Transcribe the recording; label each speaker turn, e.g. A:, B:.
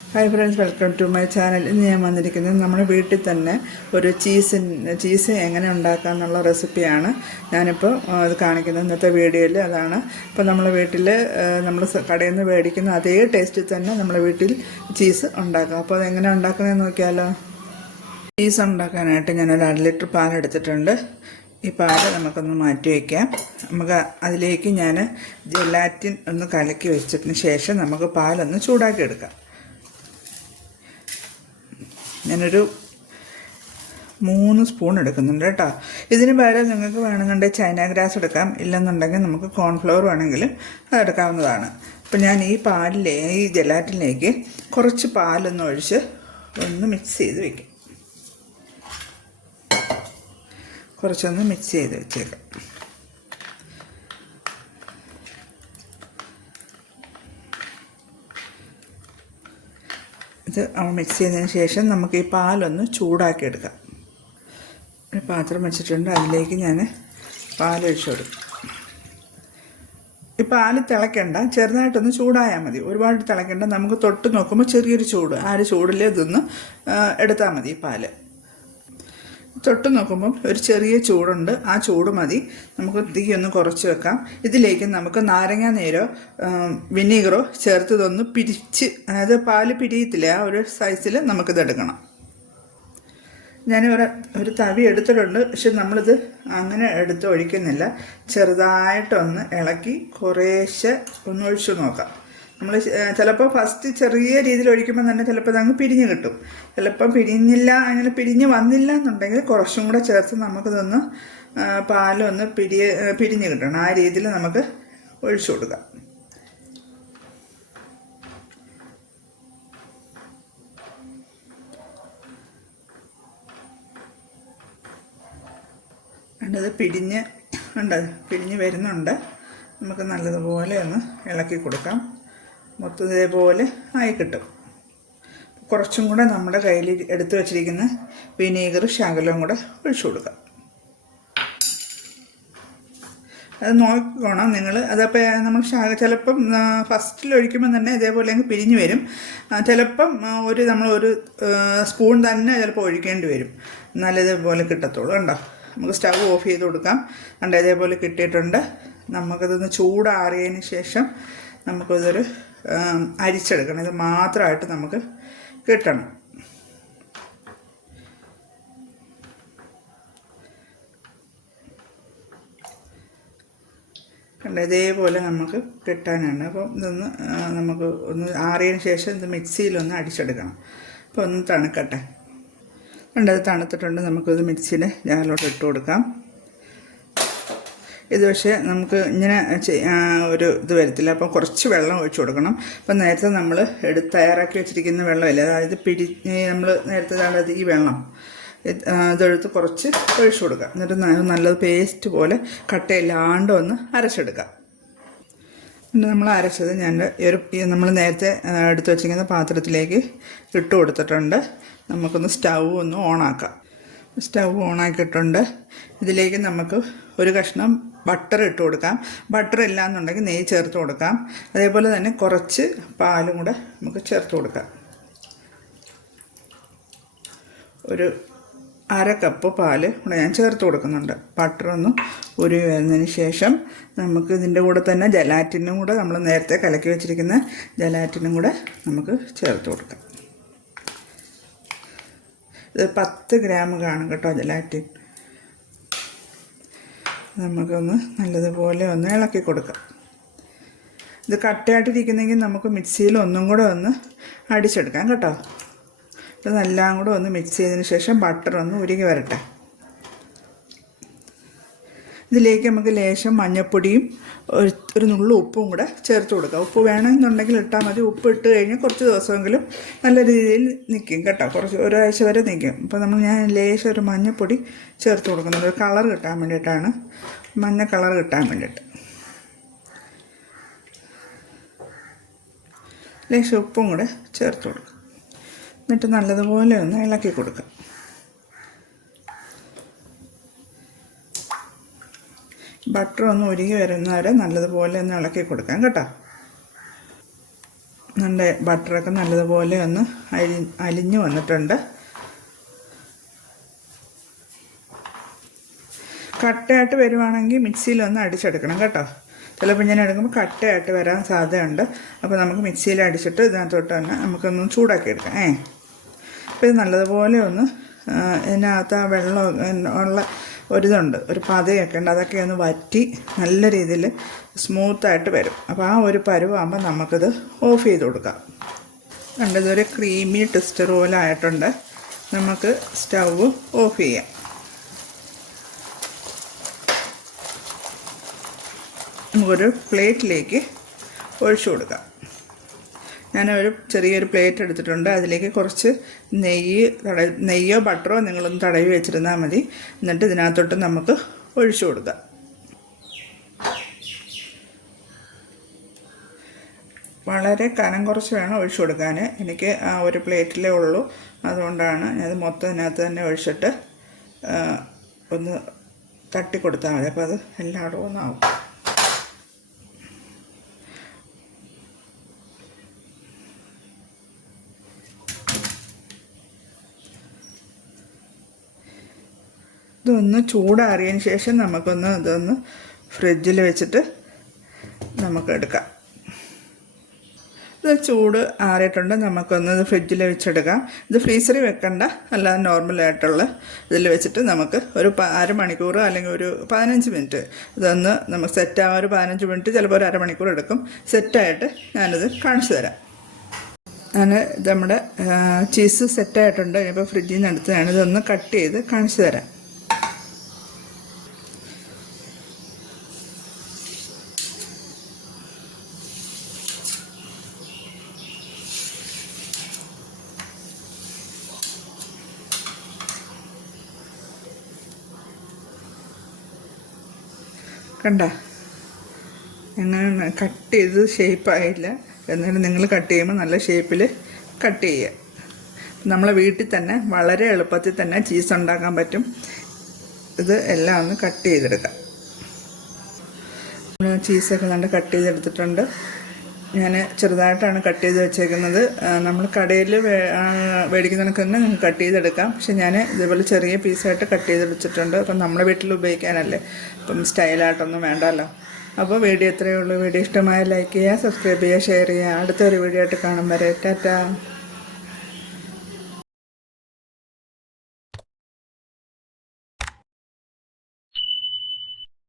A: Hi friends welcome to my channel ഇന്ന് ഞാൻ വന്നിരിക്കുന്നത് നമ്മുടെ വീട്ടിൽ തന്നെ ഒരു ചീസ് ചീസ് എങ്ങനെ ഉണ്ടാക്കാം എന്നുള്ള റെസിപ്പിയാണ് ഞാനിപ്പോൾ അത് കാണിക്കുന്നത് ഇന്നത്തെ വീഡിയോയിൽ അതാണ്. ഇപ്പോൾ നമ്മളെ വീട്ടിൽ നമ്മൾ കടയിൽ നിന്ന് മേടിക്കുന്ന അതേ ടേസ്റ്റിൽ തന്നെ നമ്മളെ വീട്ടിൽ ചീസ് ഉണ്ടാക്കാം. അപ്പോൾ അതെങ്ങനെ ഉണ്ടാക്കുന്നതെന്ന് നോക്കിയാലോ. ചീസ് ഉണ്ടാക്കാനായിട്ട് ഞാനൊരു അര ലിറ്റർ പാലെടുത്തിട്ടുണ്ട് ഈ പാൽ നമുക്കൊന്ന് മാറ്റി വയ്ക്കാം നമുക്ക് അതിലേക്ക് ഞാൻ ജെലാറ്റിൻ ഒന്ന് കലക്കി വെച്ചതിന് ശേഷം നമുക്ക് പാലൊന്ന് ചൂടാക്കി എടുക്കാം ഞാനൊരു മൂന്ന് സ്പൂൺ എടുക്കുന്നുണ്ട് കേട്ടോ. ഇതിന് പകരം നിങ്ങൾക്ക് വേണമെന്നുണ്ടെങ്കിൽ ചൈന ഗ്രാസ് എടുക്കാം. ഇല്ലെന്നുണ്ടെങ്കിൽ നമുക്ക് കോൺഫ്ലവർ വേണമെങ്കിലും അതെടുക്കാവുന്നതാണ് അപ്പം ഞാൻ ഈ പാലിലെ ഈ ജലാറ്റിലേക്ക് കുറച്ച് പാലൊന്ന് ഒഴിച്ച് ഒന്ന് മിക്സ് ചെയ്ത് വയ്ക്കും കുറച്ചൊന്ന് മിക്സ് ചെയ്ത് വെച്ചേക്കാം. ഇത് മിക്സ് ചെയ്തതിന് ശേഷം നമുക്ക് ഈ പാലൊന്ന് ചൂടാക്കി എടുക്കാം ഒരു പാത്രം വെച്ചിട്ടുണ്ട് അതിലേക്ക് ഞാൻ പാലൊഴിച്ചു കൊടുക്കും. ഈ പാൽ തിളയ്ക്കണ്ട ചെറുതായിട്ടൊന്ന് ചൂടായാൽ മതി. ഒരുപാട് തിളയ്ക്കണ്ട നമുക്ക് തൊട്ട് നോക്കുമ്പോൾ ചെറിയൊരു ചൂട്. ആ ഒരു ചൂടിൽ ഇതൊന്ന് എടുത്താൽ മതി പാൽ. തൊട്ട് നോക്കുമ്പം ഒരു ചെറിയ ചൂടുണ്ട്. ആ ചൂട് മതി. നമുക്ക് തീ ഒന്ന് കുറച്ച് വെക്കാം. ഇതിലേക്ക് നമുക്ക് നാരങ്ങ നീരോ വിനീഗറോ ചേർത്ത് ഇതൊന്ന് പിരിച്ച് അതായത് പാൽ പിരിയത്തില്ല ആ ഒരു സൈസിൽ നമുക്കിത് എടുക്കണം. ഞാൻ ഒരു ഒരു തവി എടുത്തിട്ടുണ്ട്. പക്ഷെ നമ്മളിത് അങ്ങനെ എടുത്ത് ഒഴിക്കുന്നില്ല. ചെറുതായിട്ടൊന്ന് ഇളക്കി കുറേശ്ശെ ഒന്ന് ഒഴിച്ചു നോക്കാം. നമ്മൾ ചിലപ്പോൾ ഫസ്റ്റ് ചെറിയ രീതിയിൽ ഒഴിക്കുമ്പോൾ തന്നെ ചിലപ്പോൾ അതങ്ങ് പിരിഞ്ഞ് കിട്ടും. ചിലപ്പം പിരിഞ്ഞില്ല അങ്ങനെ പിരിഞ്ഞ് വന്നില്ല എന്നുണ്ടെങ്കിൽ കുറച്ചും കൂടെ ചേർത്ത് നമുക്കിതൊന്ന് പാലൊന്ന് പിരിയ പിരിഞ്ഞ് കിട്ടണം. ആ രീതിയിൽ നമുക്ക് ഒഴിച്ചു കൊടുക്കാം. അത് പിടിഞ്ഞ് ഉണ്ട് പിടിഞ്ഞ് വരുന്നുണ്ട്. നമുക്ക് നല്ലതുപോലെ ഒന്ന് ഇളക്കി കൊടുക്കാം. മൊത്തം ഇതേപോലെ ആയി കിട്ടും. കുറച്ചും കൂടെ നമ്മുടെ കയ്യിൽ എടുത്തു വച്ചിരിക്കുന്ന വിനീഗർ ശകലവും കൂടെ ഒഴിച്ചു കൊടുക്കാം. അത് നോക്കണം നിങ്ങൾ അതപ്പോൾ നമ്മൾ ശാഖ ചിലപ്പം ഫസ്റ്റിൽ ഒഴിക്കുമ്പോൾ തന്നെ ഇതേപോലെ അങ്ങ് പിരിഞ്ഞ് വരും. ചിലപ്പം ഒരു നമ്മൾ ഒരു സ്പൂൺ തന്നെ ചിലപ്പോൾ ഒഴിക്കേണ്ടി വരും. എന്നാലേ ഇതേപോലെ കിട്ടത്തുള്ളൂ കണ്ടോ? നമുക്ക് സ്റ്റവ് ഓഫ് ചെയ്ത് കൊടുക്കാം. കണ്ടോ? ഇതേപോലെ കിട്ടിയിട്ടുണ്ട്. നമുക്കതൊന്ന് ചൂടാറിയതിന് ശേഷം നമുക്കിതൊരു അരിച്ചെടുക്കണം. ഇത് മാത്രമായിട്ട് നമുക്ക് കിട്ടണം. കണ്ട ഇതേപോലെ നമുക്ക് കിട്ടാനാണ്. അപ്പം ഇതൊന്ന് നമുക്ക് ഒന്ന് ആറിയതിന് ശേഷം ഇത് മിക്സിയിലൊന്ന് അടിച്ചെടുക്കണം. അപ്പോൾ ഒന്ന് തണുക്കട്ടെ. കണ്ടത് തണുത്തിട്ടുണ്ട്. നമുക്കിത് മിക്സിയുടെ ജാറിലോട്ട് ഇട്ട് കൊടുക്കാം. ഇത് പക്ഷേ നമുക്ക് ഇങ്ങനെ ഒരു ഇത് വരത്തില്ല. അപ്പം കുറച്ച് വെള്ളം ഒഴിച്ചു കൊടുക്കണം. അപ്പം നേരത്തെ നമ്മൾ എടുത്ത് തയ്യാറാക്കി വെച്ചിരിക്കുന്ന വെള്ളമില്ല? അതായത് പിടി നമ്മൾ നേരത്തെ ഇതാണത് ഈ വെള്ളം ഇതെടുത്ത് കുറച്ച് ഒഴിച്ചു കൊടുക്കാം എന്നിട്ട് നല്ലത് പേസ്റ്റ് പോലെ കട്ടയില്ലാണ്ട് ഒന്ന് അരച്ചെടുക്കാം എന്നിട്ട് നമ്മൾ അരച്ചത് ഞാൻ ഒരു നമ്മൾ നേരത്തെ എടുത്ത് വെച്ചിരിക്കുന്ന പാത്രത്തിലേക്ക് ഇട്ട് കൊടുത്തിട്ടുണ്ട്. നമുക്കൊന്ന് സ്റ്റൗ ഒന്ന് ഓണാക്കാം. സ്റ്റൗ ഓണാക്കിയിട്ടുണ്ട്. ഇതിലേക്ക് നമുക്ക് ഒരു കഷ്ണം ബട്ടർ ഇട്ട് കൊടുക്കാം. ബട്ടർ ഇല്ല എന്നുണ്ടെങ്കിൽ നെയ്യ് ചേർത്ത് കൊടുക്കാം. അതേപോലെ തന്നെ കുറച്ച് പാലും കൂടെ നമുക്ക് ചേർത്ത് കൊടുക്കാം. ഒരു അര കപ്പ് പാൽ കൂടെ ഞാൻ ചേർത്ത് കൊടുക്കുന്നുണ്ട്. ബട്ടറൊന്നും ഉരുവി വരുന്നതിന് ശേഷം നമുക്ക് ഇതിന്റെ കൂടെ തന്നെ ജലാറ്റിനും കൂടെ നമ്മൾ നേരത്തെ കലക്കി വെച്ചിരിക്കുന്ന ജലാറ്റിനും കൂടെ നമുക്ക് ചേർത്ത് കൊടുക്കാം. ഇത് പത്ത് ഗ്രാം കാണും കേട്ടോ ജലാറ്റിൻ നമുക്കൊന്ന് നല്ലതുപോലെ ഒന്ന് ഇളക്കി കൊടുക്കാം. ഇത് കട്ടയായിട്ടിരിക്കുന്നെങ്കിൽ നമുക്ക് മിക്സിയിൽ ഒന്നും കൂടെ ഒന്ന് അടിച്ചെടുക്കാം കേട്ടോ. ഇത് എല്ലാം കൂടെ ഒന്ന് മിക്സ് ചെയ്തതിന് ശേഷം ബട്ടർ ഒന്ന് ഉരുകി വരട്ടെ. ഇതിലേക്ക് നമുക്ക് ലേശം മഞ്ഞൾപ്പൊടിയും ഒരു നുള്ളു ഉപ്പും കൂടെ ചേർത്ത് കൊടുക്കാം. ഉപ്പ് വേണമെന്നുണ്ടെങ്കിൽ ഇട്ടാൽ മതി. ഉപ്പ് ഇട്ട് കഴിഞ്ഞാൽ കുറച്ച് ദിവസമെങ്കിലും നല്ല രീതിയിൽ നിൽക്കും കേട്ടോ. കുറച്ച് ഒരാഴ്ച വരെ നിൽക്കും അപ്പോൾ നമ്മൾ ഞാൻ ലേശം ഒരു മഞ്ഞൾപ്പൊടി ചേർത്ത് കൊടുക്കുന്നത്. ഒരു കളർ കിട്ടാൻ വേണ്ടിയിട്ടാണ് മഞ്ഞ കളർ കിട്ടാൻ വേണ്ടിയിട്ട്. ലേശം ഉപ്പും കൂടെ ചേർത്ത് കൊടുക്കുക എന്നിട്ട് നല്ലതുപോലെ ഒന്ന് ഇളക്കി കൊടുക്കുക ബട്ടർ ഒന്ന് ഉരുകി വരുന്നവരെ നല്ലതുപോലെ ഒന്ന് ഇളക്കി കൊടുക്കാം കേട്ടോ. നമ്മുടെ ബട്ടറൊക്കെ നല്ലതുപോലെ ഒന്ന് അരി അലിഞ്ഞു വന്നിട്ടുണ്ട്. കട്ടയായിട്ട് വരുവാണെങ്കിൽ മിക്സിയിൽ ഒന്ന് അടിച്ചെടുക്കണം കേട്ടോ. ചിലപ്പോൾ ഞാൻ എടുക്കുമ്പോൾ കട്ടയായിട്ട് വരാൻ സാധ്യതയുണ്ട്. അപ്പോൾ നമുക്ക് മിക്സിയിൽ അടിച്ചിട്ട് ഇതിനകത്തോട്ട് തന്നെ നമുക്കൊന്ന് ചൂടാക്കി എടുക്കാം. ഏ? അപ്പോൾ ഇത് നല്ലതുപോലെ ഒന്ന് ഇതിനകത്ത് ആ വെള്ളം ഉള്ള ഒരിതുണ്ട് ഒരു പതയൊക്കെ ഉണ്ട്. അതൊക്കെ ഒന്ന് വറ്റി നല്ല രീതിയിൽ സ്മൂത്തായിട്ട് വരും. അപ്പോൾ ആ ഒരു പരുവാകുമ്പോൾ നമുക്കിത് ഓഫ് ചെയ്ത് കൊടുക്കാം. കണ്ടതൊരു ക്രീമി ടെസ്റ്റർ പോലെ ആയിട്ടുണ്ട്. നമുക്ക് സ്റ്റൗ ഓഫ് ചെയ്യാം. നമുക്കൊരു പ്ലേറ്റിലേക്ക് ഒഴിച്ചു കൊടുക്കാം. ഞാനൊരു ചെറിയൊരു പ്ലേറ്റ് എടുത്തിട്ടുണ്ട്. അതിലേക്ക് കുറച്ച് നെയ്യ് തട നെയ്യോ ബട്ടറോ നിങ്ങളൊന്ന് തടവി വെച്ചിരുന്നാൽ മതി. എന്നിട്ട് ഇതിനകത്തോട്ട് നമുക്ക് ഒഴിച്ചു കൊടുക്കാം. വളരെ കനം കുറച്ച് വേണം ഒഴിച്ചു കൊടുക്കാൻ എനിക്ക് ആ ഒരു പ്ലേറ്റിലേ ഉള്ളൂ. അതുകൊണ്ടാണ് ഞാൻ മൊത്തം ഇതിനകത്ത് തന്നെ ഒഴിച്ചിട്ട് ഒന്ന് തട്ടി കൊടുത്താൽ മതി. അപ്പോൾ അത് എല്ലായിടവും ഒന്നാവും. ഇതൊന്ന് ചൂടാറിയതിന് ശേഷം നമുക്കൊന്ന് ഇതൊന്ന് ഫ്രിഡ്ജിൽ വെച്ചിട്ട് നമുക്ക് എടുക്കാം ഇത് ചൂട് ആറിയിട്ടുണ്ട് നമുക്കൊന്ന് ഇത് ഫ്രിഡ്ജിൽ വെച്ചെടുക്കാം. ഇത് ഫ്രീസറിൽ വെക്കണ്ട അല്ലാതെ നോർമലായിട്ടുള്ള ഇതിൽ വെച്ചിട്ട് നമുക്ക് ഒരു അരമണിക്കൂർ അല്ലെങ്കിൽ ഒരു പതിനഞ്ച് മിനിറ്റ് ഇതൊന്ന് നമുക്ക് സെറ്റാകാൻ ഒരു പതിനഞ്ച് മിനിറ്റ് ചിലപ്പോൾ ഒരു അരമണിക്കൂർ എടുക്കും. സെറ്റായിട്ട് ഞാനിത് കാണിച്ചു തരാം. ഞാൻ നമ്മുടെ ചീസ് സെറ്റായിട്ടുണ്ട് ഇനിയിപ്പോൾ ഫ്രിഡ്ജിൽ നിന്ന് എടുത്തതാണ് ഇതൊന്ന് കട്ട് ചെയ്ത് കാണിച്ചു തരാം. കണ്ട? അങ്ങനെ കട്ട് ചെയ്ത് ഷേപ്പായില്ല എന്നാലും നിങ്ങൾ കട്ട് ചെയ്യുമ്പോൾ നല്ല ഷേപ്പിൽ കട്ട് ചെയ്യുക. നമ്മളെ വീട്ടിൽ തന്നെ വളരെ എളുപ്പത്തിൽ തന്നെ ചീസ് ഉണ്ടാക്കാൻ പറ്റും. ഇത് എല്ലാം ഒന്ന് കട്ട് ചെയ്തെടുക്കാം. ചീസൊക്കെ നല്ല കട്ട് ചെയ്തെടുത്തിട്ടുണ്ട്. ഞാൻ ചെറുതായിട്ടാണ് കട്ട് ചെയ്ത് വെച്ചേക്കുന്നത്. നമ്മൾ കടയിൽ മേടിക്കുന്നതിനൊക്കെ തന്നെ കട്ട് ചെയ്തെടുക്കാം. പക്ഷെ ഞാൻ ഇതേപോലെ ചെറിയ പീസായിട്ട് കട്ട് ചെയ്ത് വെച്ചിട്ടുണ്ട് അപ്പം നമ്മുടെ വീട്ടിൽ ഉപയോഗിക്കാനല്ലേ. അപ്പം സ്റ്റൈലായിട്ടൊന്നും വേണ്ടല്ലോ. അപ്പോൾ വീഡിയോ ഇത്രയേ ഉള്ളൂ. വീഡിയോ ഇഷ്ടമായ ലൈക്ക് ചെയ്യുക സബ്സ്ക്രൈബ് ചെയ്യുക ഷെയർ ചെയ്യുക. അടുത്തൊരു വീഡിയോ ആയിട്ട് കാണും വരെ. ടാറ്റാ.